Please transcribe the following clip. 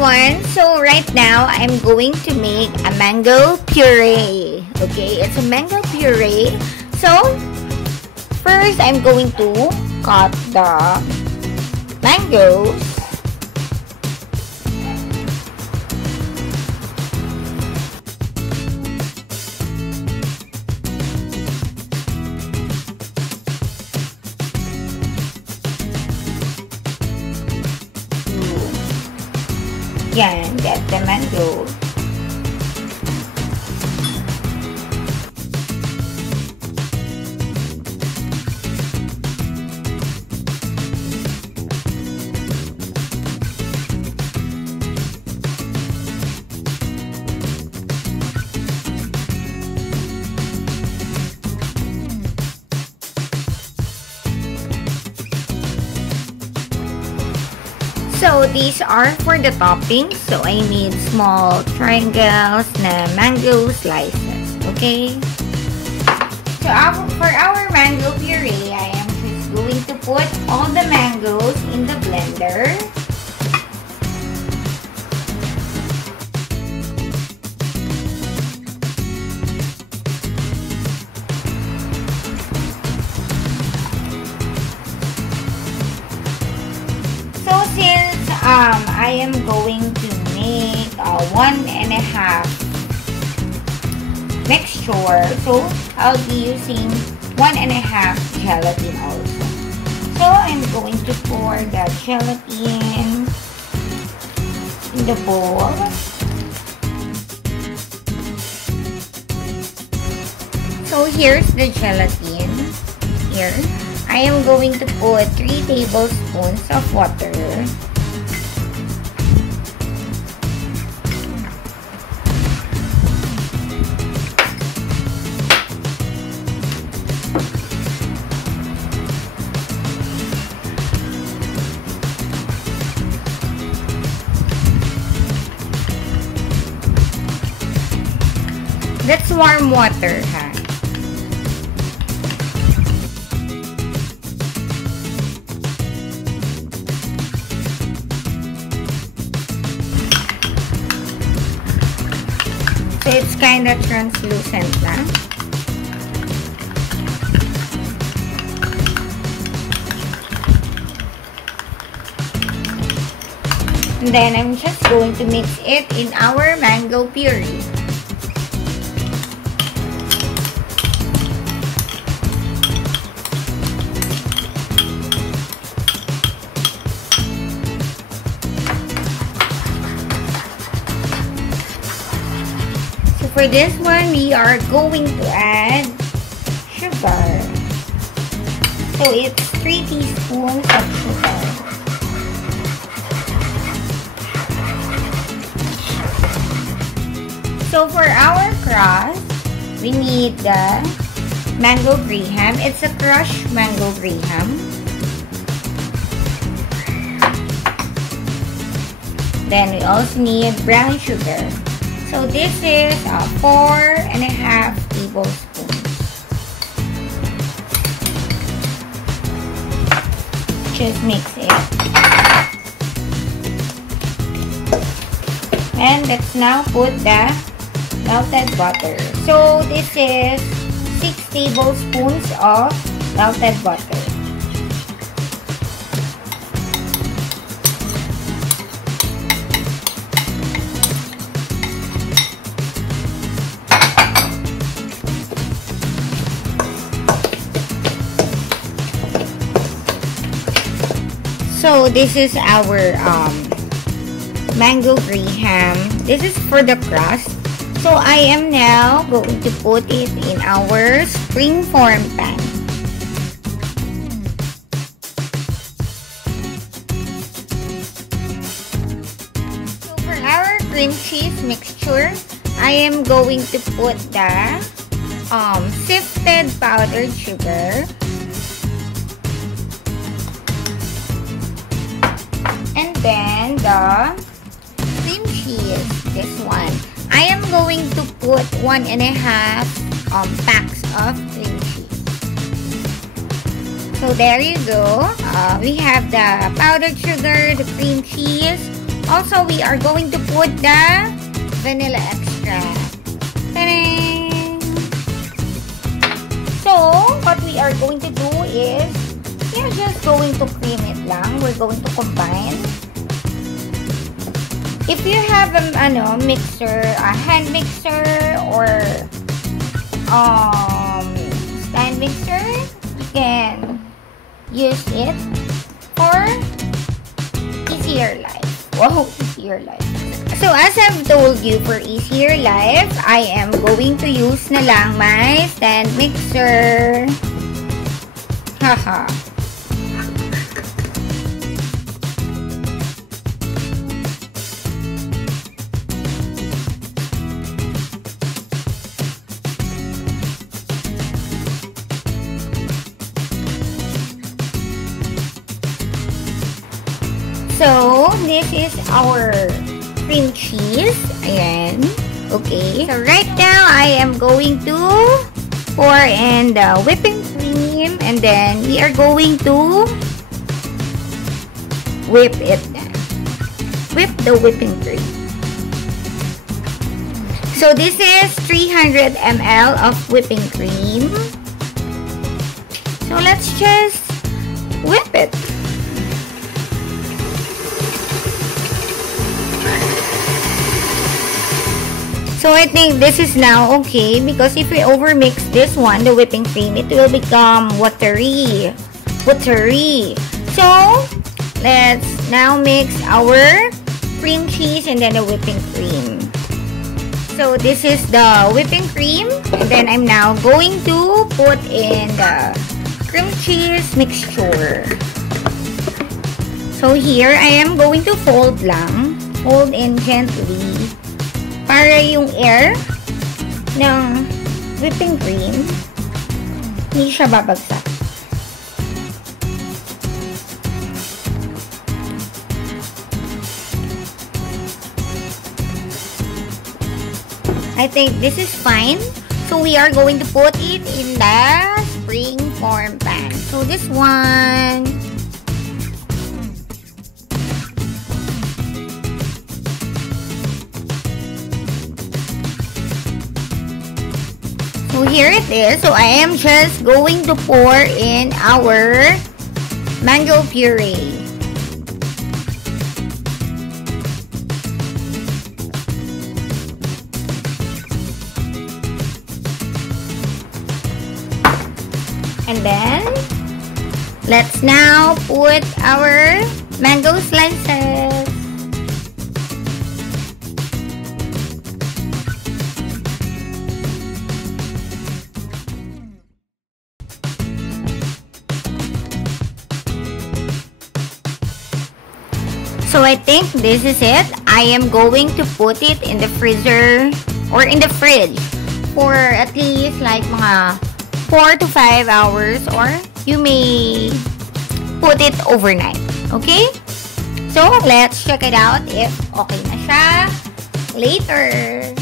everyone, so right now I'm going to make a mango puree. Okay, it's a mango puree. So first I'm going to cut the mangoes. Yan, get the mango. So these are for the toppings. So I made small triangles na mango slices. Okay. So for our mango puree, I am just going to put all the mangoes in the blender. I am going to make a 1.5 mixture. So I'll be using 1.5 gelatin also. So I'm going to pour the gelatin in the bowl. So here's the gelatin. Here I am going to put 3 tablespoons of water. That's warm water, ha? So it's kind of translucent na. And then I'm just going to mix it in our mango puree. For this one, we are going to add sugar. So it's 3 teaspoons of sugar. So for our crust, we need the mango graham. It's a crushed mango graham. Then we also need brown sugar. So this is 4.5 tablespoons. Just mix it. And let's now put the melted butter. So this is 6 tablespoons of melted butter. So this is our mango graham. This is for the crust. So I am now going to put it in our springform pan. So for our cream cheese mixture, I am going to put the sifted powdered sugar. And then the cream cheese, this one. I am going to put 1.5 packs of cream cheese. So there you go. We have the powdered sugar, the cream cheese, Also, we are going to put the vanilla extract. Ta-da! So, what we are going to do is, we are just going to cream it lang. We're going to combine. If you have a mixer, a hand mixer, or stand mixer, you can use it for easier life. Wow, easier life. So, as I've told you, for easier life, I am going to use na lang my stand mixer. Haha. So, this is our cream cheese. Ayan. Okay. So, right now, I am going to pour in the whipping cream. And then, we are going to whip it then. Whip the whipping cream. So, this is 300 ml of whipping cream. So, let's just whip it. So, I think this is now okay because if we overmix this one, the whipping cream, it will become watery. So, let's now mix our cream cheese and then the whipping cream. So, this is the whipping cream. And then, I'm now going to put in the cream cheese mixture. So, here, I am going to fold lang. Fold in gently. Para yung air ng whipping cream, hindi siya babagsak. I think this is fine. So, we are going to put it in the spring form pan. So, this one... So, here it is. So, I am just going to pour in our mango puree. And then, let's now put our mango slices. So, I think this is it. I am going to put it in the freezer or in the fridge for at least like mga 4 to 5 hours, or you may put it overnight. Okay? So, let's check it out if okay na siya later.